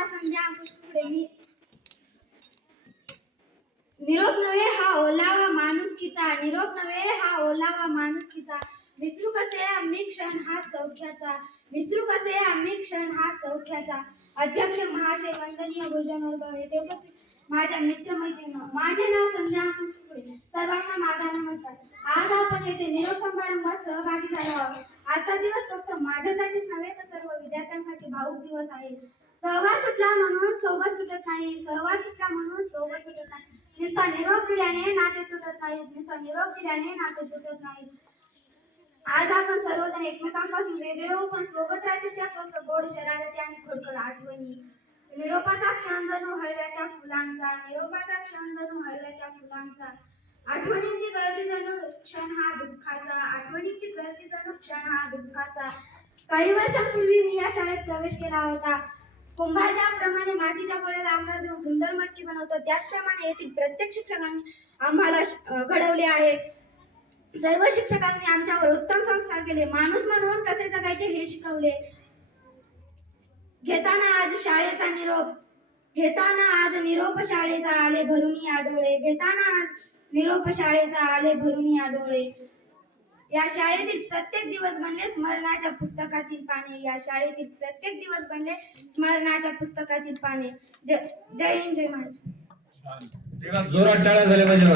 ना संध्या पुढे निरोप नव्हे हा ओलावा माणुसकीचा, निरोप नव्हे हा ओलावा माणुसकीचा, विसरू कसे आम्ही क्षण हा सौख्याचा, विसरू कसे आम्ही क्षण हा सौख्याचा. अध्यक्ष महाशय, वंदनीय गुरुजनवर्ग, येथे उपस्थित माझ्या मित्रमैत्रिणी, माझे नाव संध्या पुढे, सर्वांना माझा नमस्कार. आज आपण येथे निरोप समारंभात सहभागी झालो आहोत. आजचा दिवस फक्त माझ्यासाठीच नव्हे तर सर्व विद्यार्थ्यांसाठी भावुक दिवस आहे. सहवास सुटला म्हणून सोबत सुटत नाही, सहवास सुटला म्हणून सोबत सुटत नाही. नुसता निरोप दिल्याने नाते तुटत नाहीत, नुसता निरोप दिल्याने नाते तुटत नाहीत. आज आपण सर्वजण एकमेकांपासून वेगळे होऊ पण सोबत राहतील त्या फक्त गोड शरारती आणि खोडकर आठवणी. निरोपाचा क्षण जणू हळव्या त्या फुलांचा, निरोपाचा क्षण जणू हळव्या त्या फुलांचा, आठवणींची गर्दी जणू क्षण हा दुःखाचा, आठवणींची गर्दी जणू क्षण हा दुःखाचा. काही वर्षांपूर्वी मी या शाळेत प्रवेश केला होता. कुंभार ज्याप्रमाणे मातीच्या गोळ्याला आकार देऊन सुंदर मटकी बनवतो त्याचप्रमाणे येथील प्रत्येक शिक्षकांनी आम्हाला घडवले आहे. सर्व शिक्षकांनी आमच्यावर उत्तम संस्कार केले, माणूस म्हणून कसे जगायचे हे शिकवले. घेताना आज शाळेचा निरोप, घेताना आज निरोप शाळेचा आले भरून या डोळे, घेताना आज निरोप शाळेचा आले भरून या डोळे. या शाळेतील प्रत्येक दिवस बनले स्मरणाच्या पुस्तकातील पाने, या शाळेतील प्रत्येक दिवस बनले स्मरणाच्या पुस्तकातील पाने. जय हिंद, जय महाराष्ट्र. जोरात टाळ्या झाल्या पाहिजे.